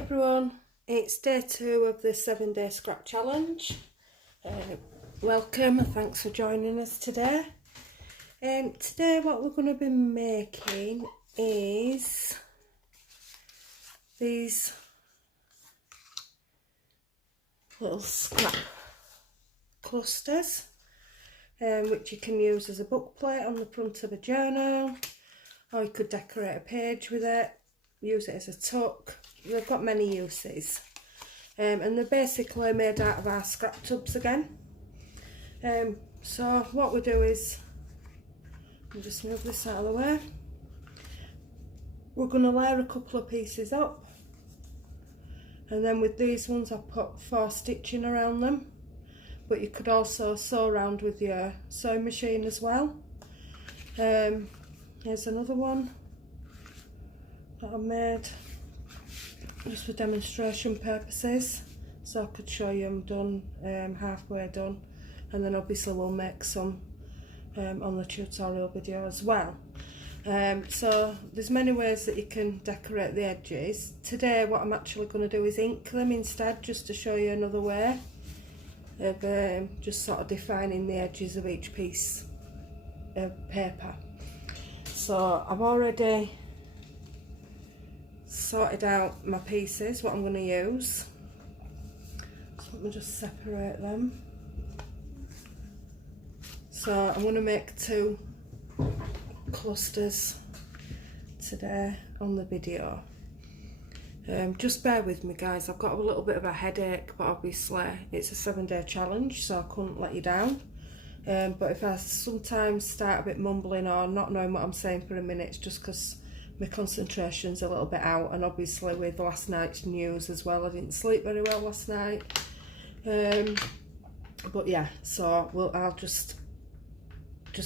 everyone, it's day 2 of the 7-day scrap challenge. Welcome and thanks for joining us today. Today what we're going to be making is these little scrap clusters, which you can use as a book plate on the front of a journal, or you could decorate a page with it, use it as a tuck. They've got many uses, and they're basically made out of our scrap tubs again. So what we do is, I'll just move this out of the way. We're going to layer a couple of pieces up, and then with these ones I put 4 stitching around them, but you could also sew around with your sewing machine as well. Here's another one that I made just for demonstration purposes, so I could show you I'm done, halfway done, and then obviously we'll make some on the tutorial video as well. So there's many ways that you can decorate the edges. Today what I'm actually going to do is ink them instead, just to show you another way of just sort of defining the edges of each piece of paper. So I've already sorted out my pieces, what I'm going to use. So let me just separate them. So I'm going to make 2 clusters today on the video. Just bear with me guys, I've got a little bit of a headache, but obviously it's a 7-day challenge, so I couldn't let you down. But if I sometimes start a bit mumbling or not knowing what I'm saying for a minute, it's just because my concentration's a little bit out, and obviously with last night's news as well, I didn't sleep very well last night. But yeah, so I'll just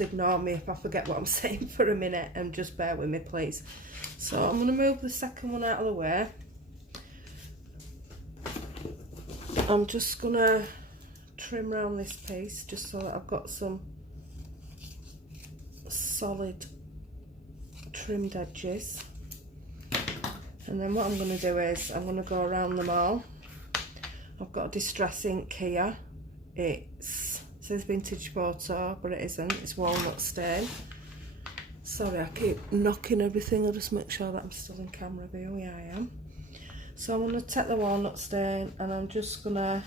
ignore me if I forget what I'm saying for a minute, and just bear with me please. So I'm going to move the second one out of the way. I'm just going to trim around this piece just so that I've got some solid trimmed edges, and then what I'm going to do is I'm going to go around them all. I've got a distress ink here. It says vintage photo, but it isn't, it's walnut stain. Sorry, I keep knocking everything. I'll just make sure that I'm still in camera view. Yeah, I am. So I'm going to take the walnut stain and I'm just going to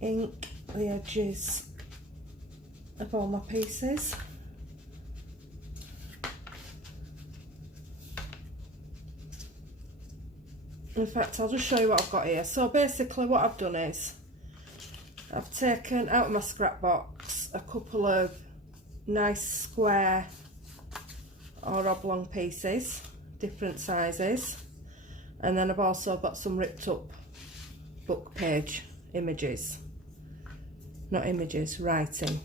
ink the edges of all my pieces. In fact, I'll just show you what I've got here. So basically what I've done is I've taken out of my scrap box a couple of nice square or oblong pieces, different sizes, and then I've also got some ripped up book page images, not images, writing.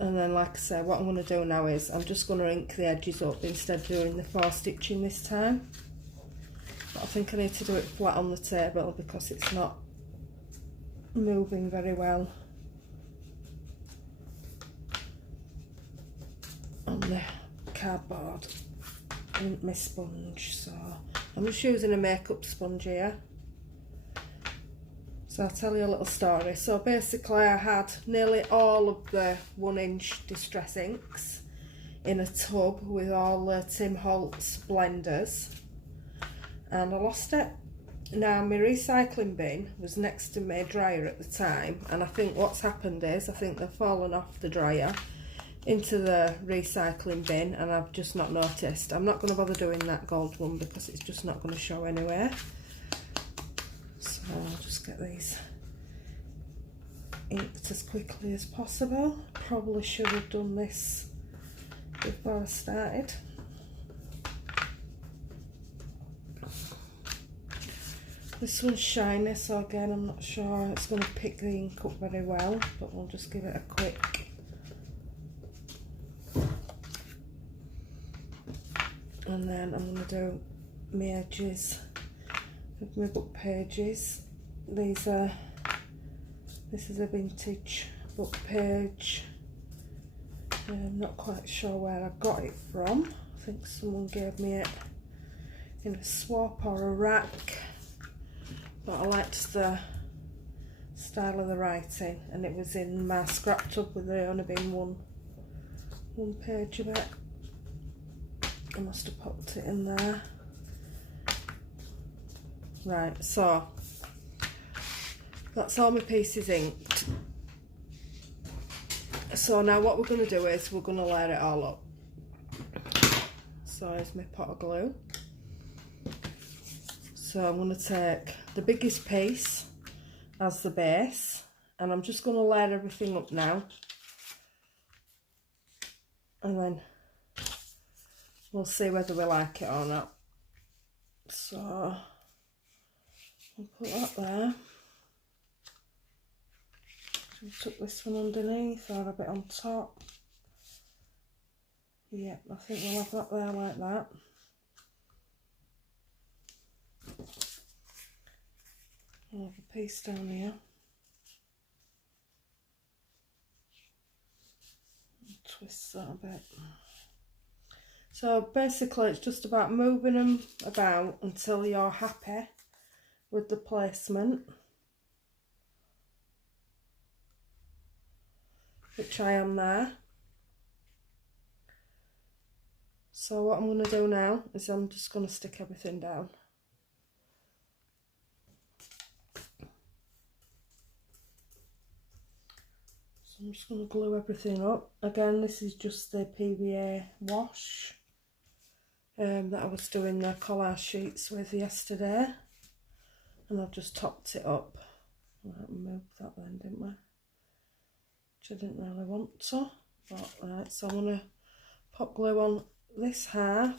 And then, like I said, what I'm going to do now is I'm just going to ink the edges up instead of doing the 4 stitching this time. But I think I need to do it flat on the table because it's not moving very well on the cardboard and my sponge. So I'm just using a makeup sponge here. So I'll tell you a little story. So basically I had nearly all of the 1-inch distress inks in a tub with all the Tim Holtz blenders, and I lost it. Now my recycling bin was next to my dryer at the time, and I think what's happened is I think they've fallen off the dryer into the recycling bin, and I've just not noticed. I'm not going to bother doing that gold one because it's just not going to show anywhere. So I'll just get these inked as quickly as possible. Probably should have done this before I started. This one's shiny, so again I'm not sure it's going to pick the ink up very well, but we'll just give it a quick. And then I'm going to do my edges of my book pages. This is a vintage book page. I'm not quite sure where I got it from. I think someone gave me it in a swap or a rack, but I liked the style of the writing, and it was in my scrap tub with there only being one page of it. I must have popped it in there. Right, so that's all my pieces inked. So now what we're going to do is we're going to layer it all up. So here's my pot of glue. So I'm going to take the biggest piece as the base, and I'm just going to layer everything up now, and then we'll see whether we like it or not. So I'll put that there. So I took this one underneath, or a bit on top. Yep, I think we'll have that there like that. I'll have a piece down here. Twist that a bit. So basically it's just about moving them about until you're happy with the placement, which I am there. So what I'm going to do now is I'm just going to stick everything down. So I'm just going to glue everything up. Again, this is just the PVA wash that I was doing the collage sheets with yesterday, and I've just topped it up. Right, we moved that then, didn't we? Which I didn't really want to. But right, so I'm going to pop glue on this half.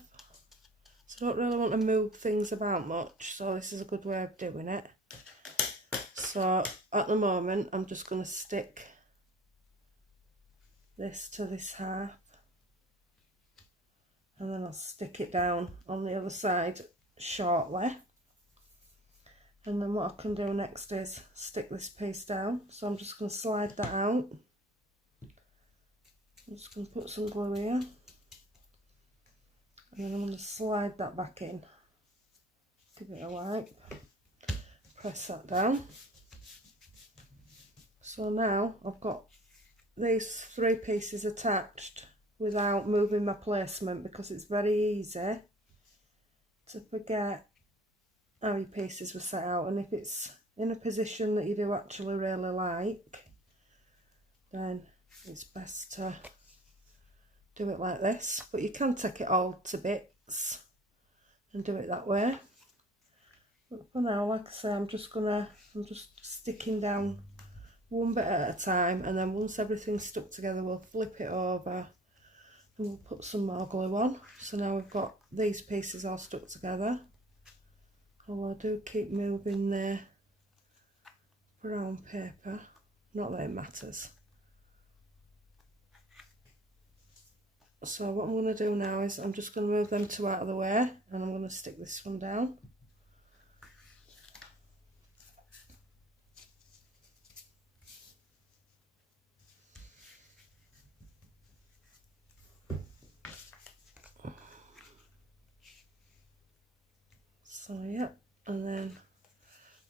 So I don't really want to move things about much, so this is a good way of doing it. So at the moment I'm just going to stick this to this half, and then I'll stick it down on the other side shortly. And then what I can do next is stick this piece down. So I'm just going to slide that out. I'm just going to put some glue here, and then I'm going to slide that back in. Give it a wipe. Press that down. So now I've got these three pieces attached without moving my placement, because it's very easy to forget how your pieces were set out, and if it's in a position that you do actually really like, then it's best to do it like this. But you can take it all to bits and do it that way. But for now, like I say, I'm just sticking down one bit at a time, and then once everything's stuck together we'll flip it over and we'll put some more glue on. So now we've got these pieces all stuck together. Oh, I do keep moving the brown paper, not that it matters. So what I'm going to do now is I'm just going to move them two out of the way, and I'm going to stick this one down. So yeah, and then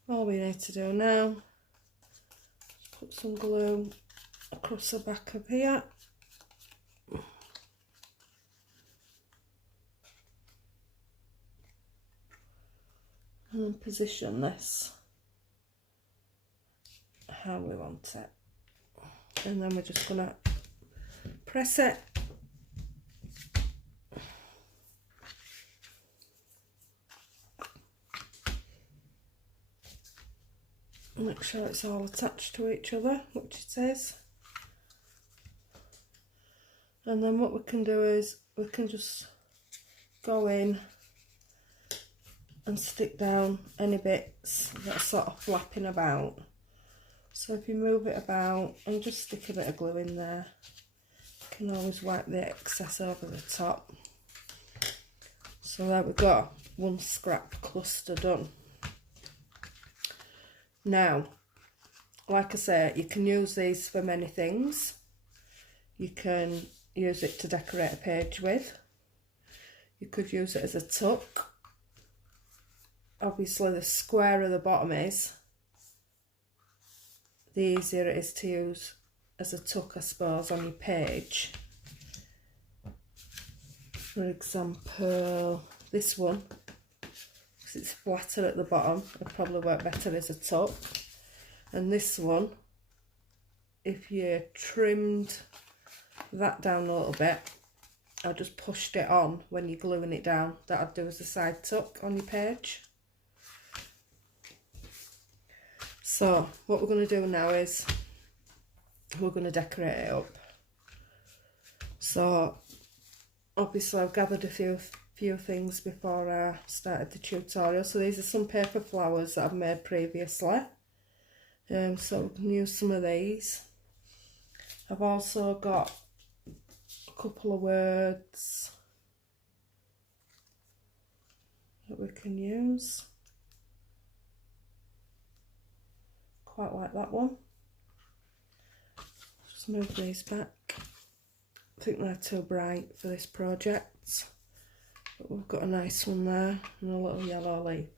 all we need to do now is put some glue across the back of here. And then position this how we want it. And then we're just going to press it. Make sure it's all attached to each other, which it is. And then what we can do is we can just go in and stick down any bits that are sort of flapping about. So if you move it about and just stick a bit of glue in there, you can always wipe the excess over the top. So there we go, one scrap cluster done. Now, like I say, you can use these for many things. You can use it to decorate a page with. You could use it as a tuck. obviously the squarer the bottom is, the easier it is to use as a tuck, I suppose, on your page. For example, this one, because it's flatter at the bottom, it'd probably work better as a tuck. And this one, if you trimmed that down a little bit, I just pushed it on when you're gluing it down, that'd do as a side tuck on your page. So what we're going to do now is we're going to decorate it up. So obviously I've gathered a few things before I started the tutorial. So these are some paper flowers that I've made previously. So we can use some of these. I've also got a couple of words that we can use. Quite like that one. Just move these back. I think they're too bright for this project, but we've got a nice one there and a little yellow leaf.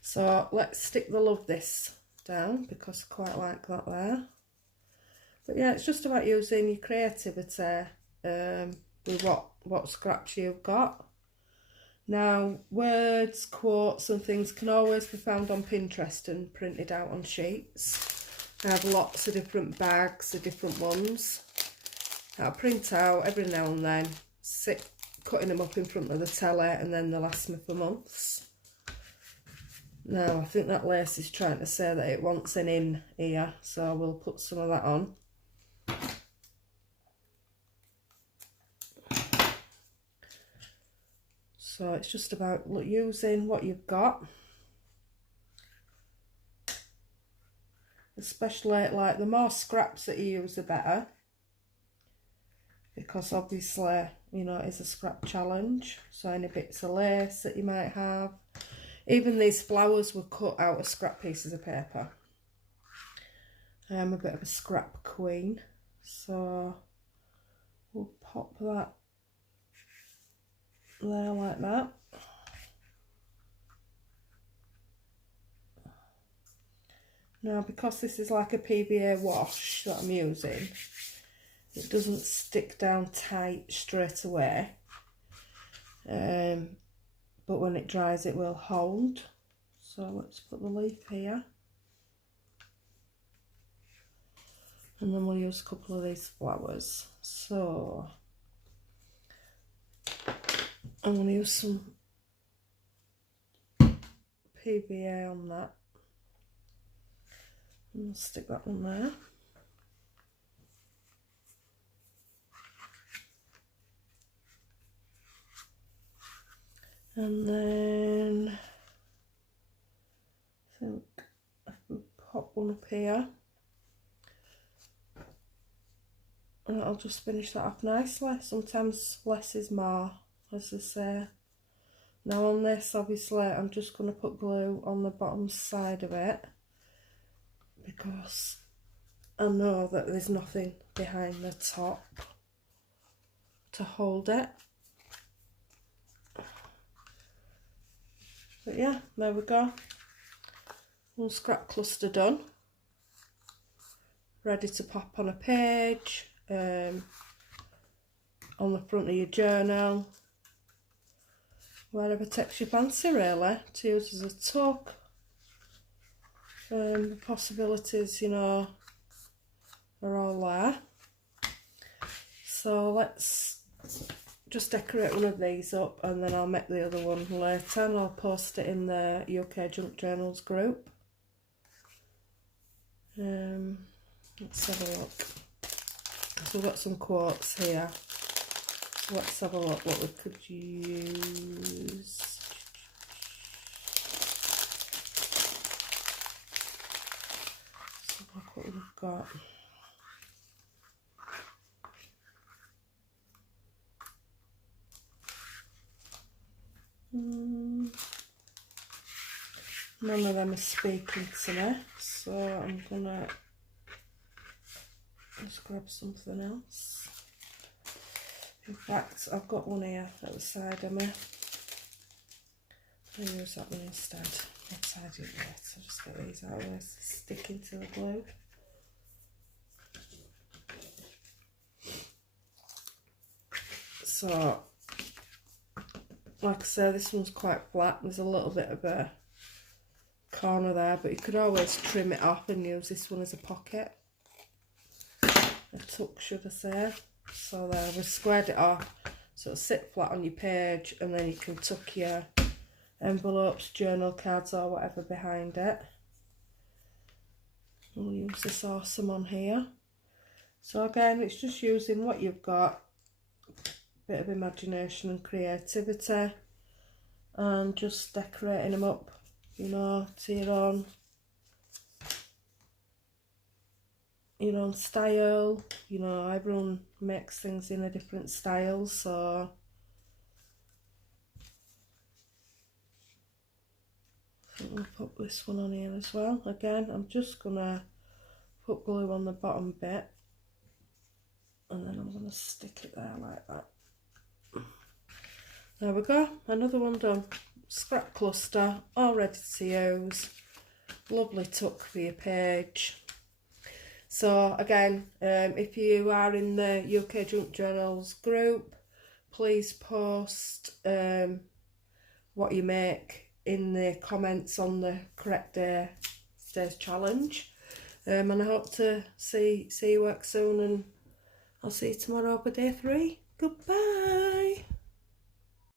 So let's stick the love this down because I quite like that there. But yeah, it's just about using your creativity with what scraps you've got. Now, words, quotes and things can always be found on Pinterest and printed out on sheets. I have lots of different bags of different ones that I print out every now and then, sit cutting them up in front of the telly, and then they'll last me for months. Now, I think that lace is trying to say that it wants an in here, so we'll put some of that on. So it's just about using what you've got. Especially, like, the more scraps that you use, the better. Because obviously, you know, it's a scrap challenge. So any bits of lace that you might have. Even these flowers were cut out of scrap pieces of paper. I am a bit of a scrap queen. So we'll pop that there like that. Now, because this is like a PVA wash that I'm using, it doesn't stick down tight straight away, but when it dries it will hold. So let's put the leaf here, and then we'll use a couple of these flowers. So I'm going to use some PVA on that, and I'll stick that one there. And then I think I can pop one up here, and I'll just finish that off nicely. Sometimes less is more, as they say. Now on this, obviously, I'm just going to put glue on the bottom side of it because I know that there's nothing behind the top to hold it. But yeah, there we go. One scrap cluster done. Ready to pop on a page, on the front of your journal, wherever takes your fancy really, to use as a tuck. The possibilities, you know, are all there. So let's just decorate one of these up, and then I'll make the other one later, and I'll post it in the UK Junk Journals group. Let's have a look. So we've got some quotes here. So let's have a look what we could use. Let's have a look what we've got. None of them are speaking to me, so I'm gonna just grab something else. In fact, I've got one here at the side of me. I'll use that one instead. I'll tidy it later. I'll just get these out of there, sticking to the glue. So, like I say, this one's quite flat. There's a little bit of a corner there, but you could always trim it off and use this one as a pocket. A tuck, should I say. So there, we've squared it off so it'll sit flat on your page, and then you can tuck your envelopes, journal cards or whatever behind it. We'll use this awesome on here. So again, it's just using what you've got, bit of imagination and creativity, and just decorating them up, you know, to your own style. You know, everyone makes things in a different style, so we'll put this one on here as well. Again, I'm just gonna put glue on the bottom bit, and then I'm gonna stick it there like that. There we go, another one done. Scrap cluster, all ready to use. Lovely tuck for your page. So again, if you are in the UK Junk Journals group, please post what you make in the comments on the correct days challenge. And I hope to see you work soon, and I'll see you tomorrow for day 3. Goodbye.